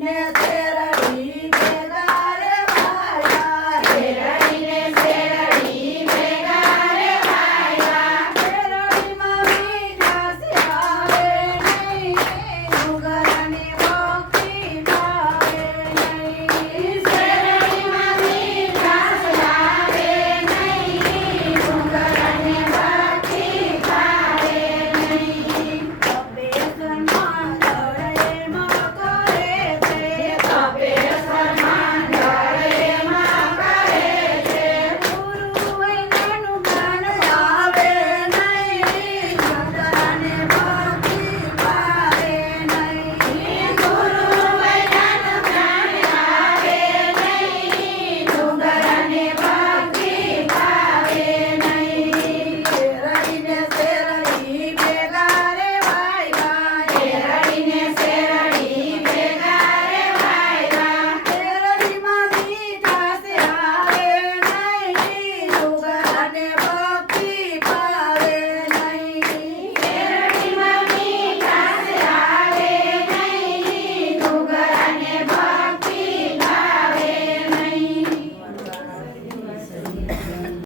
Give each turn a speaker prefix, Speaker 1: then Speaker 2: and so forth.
Speaker 1: Yeah.